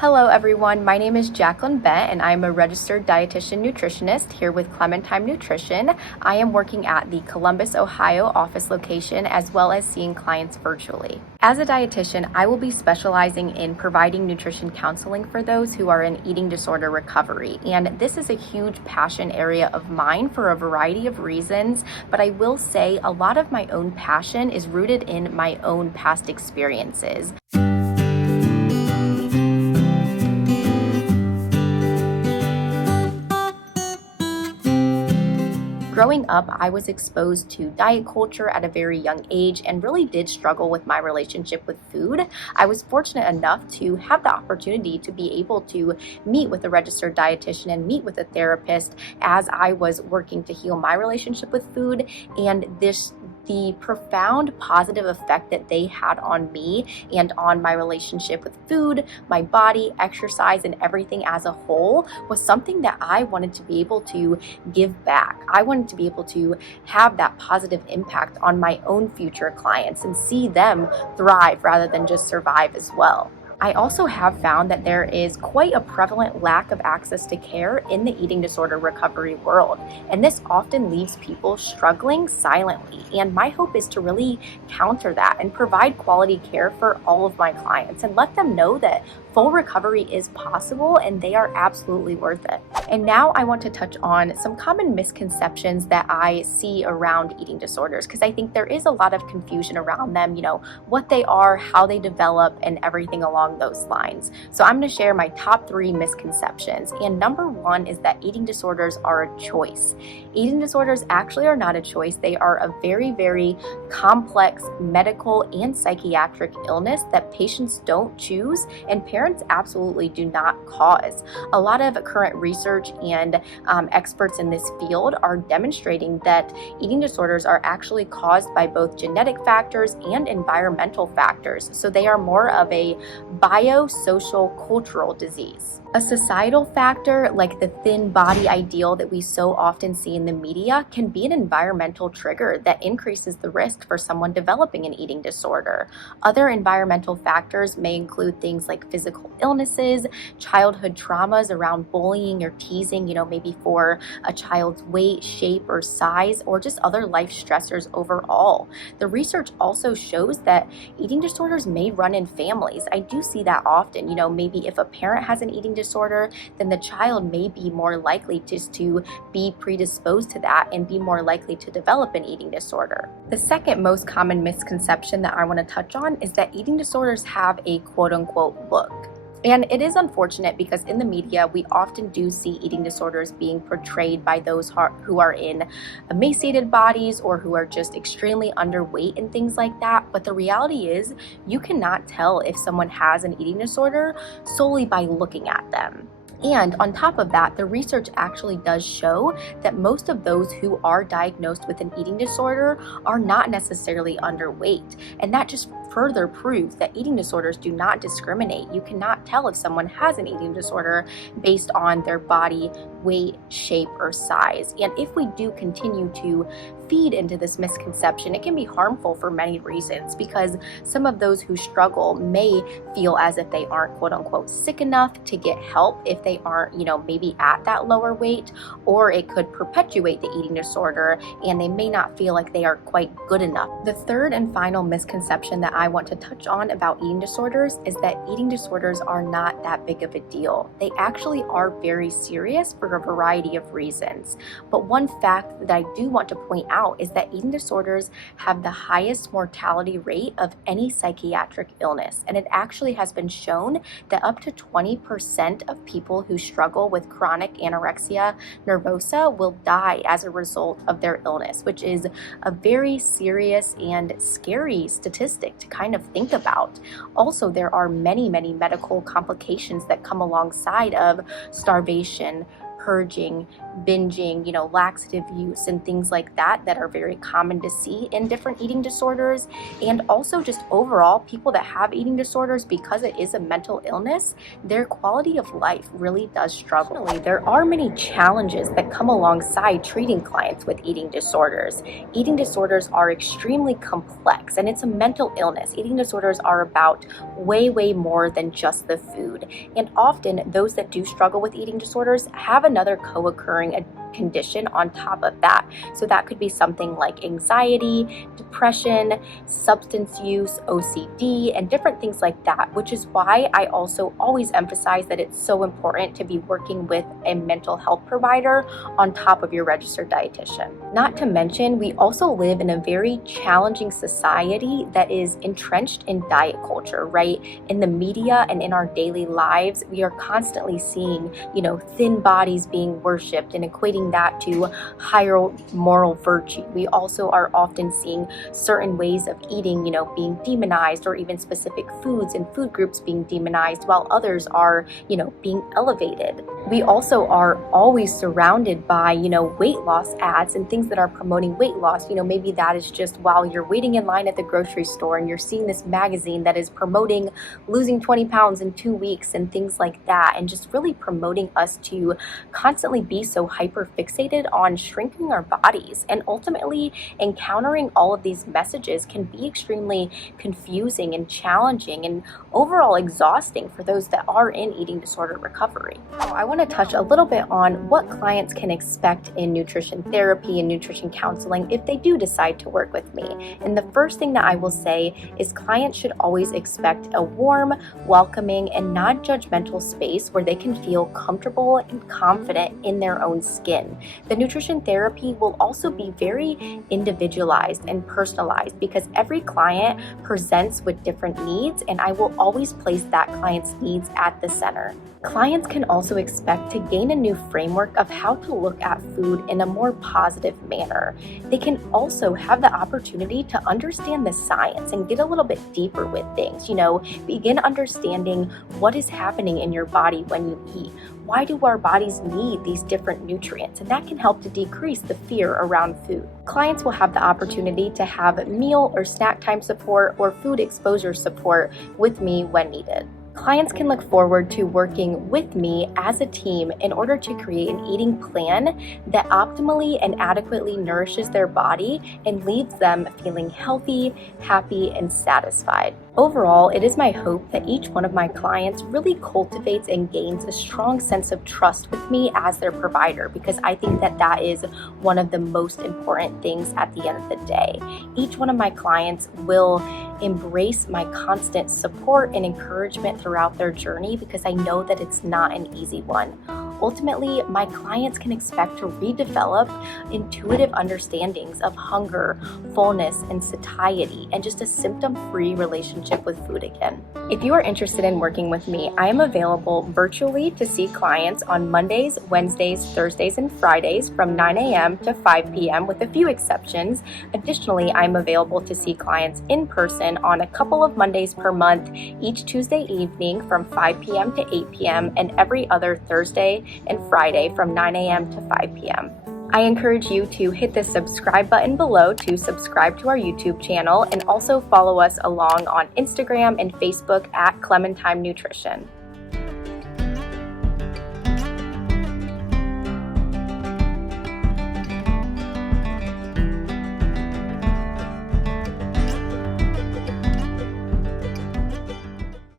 Hello everyone, my name is Jaclyn Bendt and I'm a registered dietitian nutritionist here with Clem&Thyme Nutrition. I am working at the Columbus, Ohio office location as well as seeing clients virtually. As a dietitian, I will be specializing in providing nutrition counseling for those who are in eating disorder recovery. And this is a huge passion area of mine for a variety of reasons, but I will say a lot of my own passion is rooted in my own past experiences. Growing up, I was exposed to diet culture at a very young age and really did struggle with my relationship with food. I was fortunate enough to have the opportunity to be able to meet with a registered dietitian and meet with a therapist as I was working to heal my relationship with food, and the profound positive effect that they had on me and on my relationship with food, my body, exercise, and everything as a whole was something that I wanted to be able to give back. I wanted to be able to have that positive impact on my own future clients and see them thrive rather than just survive as well. I also have found that there is quite a prevalent lack of access to care in the eating disorder recovery world, and this often leaves people struggling silently. And my hope is to really counter that and provide quality care for all of my clients and let them know that full recovery is possible and they are absolutely worth it. And now I want to touch on some common misconceptions that I see around eating disorders, because I think there is a lot of confusion around them, what they are, how they develop, and everything along those lines. So I'm going to share my top 3 misconceptions. And number 1 is that eating disorders are a choice. Eating disorders actually are not a choice. They are a very, very complex medical and psychiatric illness that patients don't choose and parents absolutely do not cause. A lot of current research and experts in this field are demonstrating that eating disorders are actually caused by both genetic factors and environmental factors. So they are more of a biosocial cultural disease. A societal factor like the thin body ideal that we so often see in the media can be an environmental trigger that increases the risk for someone developing an eating disorder. Other environmental factors may include things like physical illnesses, childhood traumas around bullying or teasing, maybe for a child's weight, shape, or size, or just other life stressors overall. The research also shows that eating disorders may run in families. I do see that often, maybe if a parent has an eating disorder, then the child may be more likely just to be predisposed to that and be more likely to develop an eating disorder. The second most common misconception that I want to touch on is that eating disorders have a quote-unquote look. And it is unfortunate because in the media, we often do see eating disorders being portrayed by those who are in emaciated bodies or who are just extremely underweight and things like that. But the reality is you cannot tell if someone has an eating disorder solely by looking at them. And on top of that, the research actually does show that most of those who are diagnosed with an eating disorder are not necessarily underweight. And that just further proves that eating disorders do not discriminate. You cannot tell if someone has an eating disorder based on their body, weight, shape, or size. And if we do continue to feed into this misconception, it can be harmful for many reasons, because some of those who struggle may feel as if they aren't quote unquote sick enough to get help if they aren't, maybe at that lower weight, or it could perpetuate the eating disorder and they may not feel like they are quite good enough. The third and final misconception that I want to touch on about eating disorders is that eating disorders are not that big of a deal. They actually are very serious for a variety of reasons. But one fact that I do want to point out is that eating disorders have the highest mortality rate of any psychiatric illness. And it actually has been shown that up to 20% of people who struggle with chronic anorexia nervosa will die as a result of their illness, which is a very serious and scary statistic to kind of think about. Also, there are many medical complications that come alongside of starvation, purging, binging, laxative use and things like that are very common to see in different eating disorders. And also just overall, people that have eating disorders, because it is a mental illness, their quality of life really does struggle. There are many challenges that come alongside treating clients with eating disorders. Eating disorders are extremely complex, and it's a mental illness. Eating disorders are about way more than just the food. And often those that do struggle with eating disorders have another co-occurring condition on top of that. So that could be something like anxiety, depression, substance use, OCD, and different things like that, which is why I also always emphasize that it's so important to be working with a mental health provider on top of your registered dietitian. Not to mention, we also live in a very challenging society that is entrenched in diet culture, right? In the media and in our daily lives, we are constantly seeing, thin bodies being worshipped and equating that to higher moral virtue. We also are often seeing certain ways of eating, being demonized, or even specific foods and food groups being demonized, while others are, being elevated. We also are always surrounded by, weight loss ads and things that are promoting weight loss. Maybe that is just while you're waiting in line at the grocery store and you're seeing this magazine that is promoting losing 20 pounds in 2 weeks and things like that, and just really promoting us to constantly be so hyper fixated on shrinking our bodies. And ultimately, encountering all of these messages can be extremely confusing and challenging and overall exhausting for those that are in eating disorder recovery. Now, I want to touch a little bit on what clients can expect in nutrition therapy and nutrition counseling if they do decide to work with me. And the first thing that I will say is clients should always expect a warm, welcoming, and non-judgmental space where they can feel comfortable and confident in their own skin. The nutrition therapy will also be very individualized and personalized because every client presents with different needs, and I will always place that client's needs at the center. Clients can also expect to gain a new framework of how to look at food in a more positive manner. They can also have the opportunity to understand the science and get a little bit deeper with things. Begin understanding what is happening in your body when you eat. Why do our bodies need these different nutrients? And that can help to decrease the fear around food. Clients will have the opportunity to have meal or snack time support or food exposure support with me when needed. Clients can look forward to working with me as a team in order to create an eating plan that optimally and adequately nourishes their body and leaves them feeling healthy, happy, and satisfied. Overall, it is my hope that each one of my clients really cultivates and gains a strong sense of trust with me as their provider, because I think that that is one of the most important things at the end of the day. Each one of my clients will embrace my constant support and encouragement throughout their journey because I know that it's not an easy one. Ultimately, my clients can expect to redevelop intuitive understandings of hunger, fullness, and satiety, and just a symptom-free relationship with food again. If you are interested in working with me, I am available virtually to see clients on Mondays, Wednesdays, Thursdays, and Fridays from 9 a.m. to 5 p.m. with a few exceptions. Additionally, I'm available to see clients in person on a couple of Mondays per month, each Tuesday evening from 5 p.m. to 8 p.m. and every other Thursday and Friday from 9 a.m. to 5 p.m. I encourage you to hit the subscribe button below to subscribe to our YouTube channel, and also follow us along on Instagram and Facebook at Clem&Thyme Nutrition.